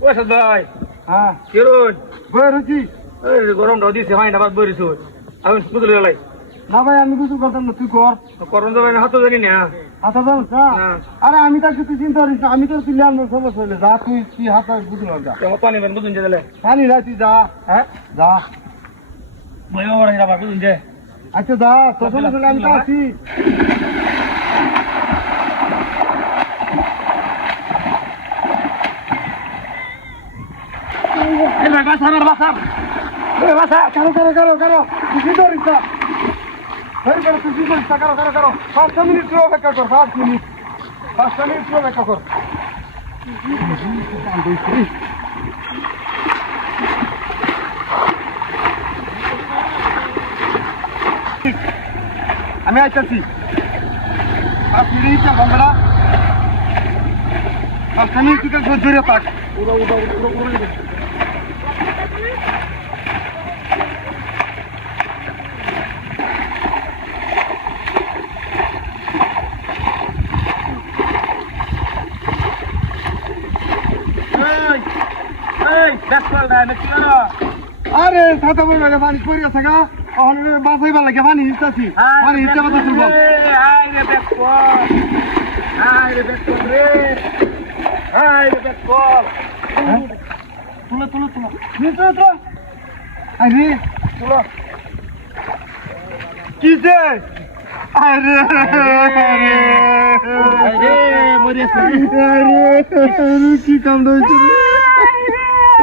পয়সা ভাই হ্যাঁ। কিরণ। বই রুচি। এই গরম রদি সে হয় না বাদ আমি বুঝলে গেলাই না ভাই আমি কিছু করতাম না তুই কর। করন যাবে না হাতও জানি না। হাতা দাও হ্যাঁ। আরে আমি তার তুই চিন্তা করিস আমি তোর তুলে আনব সমস্যা হইলে। যা তুই তুই হাতা বুঝি যা। পানি বেন বুঝুন যে দিলে পানি না তুই যা। হ্যাঁ? যা। বইয়া বড় যাবা বুঝুন যে। আচ্ছা যা তোর আমি তো আছি আমার বাসা। এই বাসা, কারও কারও কারও কারও। হয়ে গেল তুই চিন্তা করিস না কারও কারও কারও। পাঁচটা মিনিট অপেক্ষা কর, পাঁচ মিনিট। পাঁচটা মিনিট অপেক্ষা কর। আমি আইতাছি। মিনিট তুই জোরে থাক এই দেখ কল না নাকি না আরে ছাতা বই মানে পানি পড়ে গেছে গা। এখন বাসাই ভালো লাগে পানি হিসতাছি পানি হিসতে কথা তুলব হাই রে রে রে রে। তুলো তুলো তুলো। তুলো তুলো। আরে তুলো। কি যে? আরে। আরে আরে আরে কি কাম হইছে রে?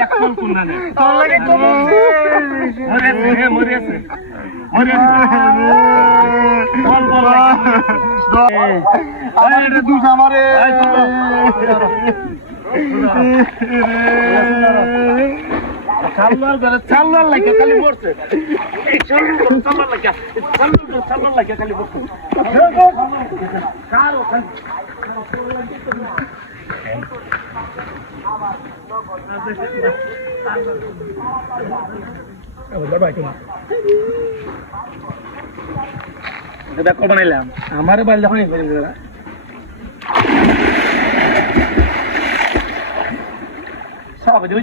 সুদারা সুদারা আরে বেকল রে পানি পড়ছে বলে তুই কি করছিস এই বেকল এটা গিচ্ছা কমাইতে রে আমারে চাল্লার লাগে খালি পড়ছে। চাল্লার লাগে চাল্লার লাগে খালি পড়ছে দেখো বানাইলাম আমার বাড়ি যখন সব দিবি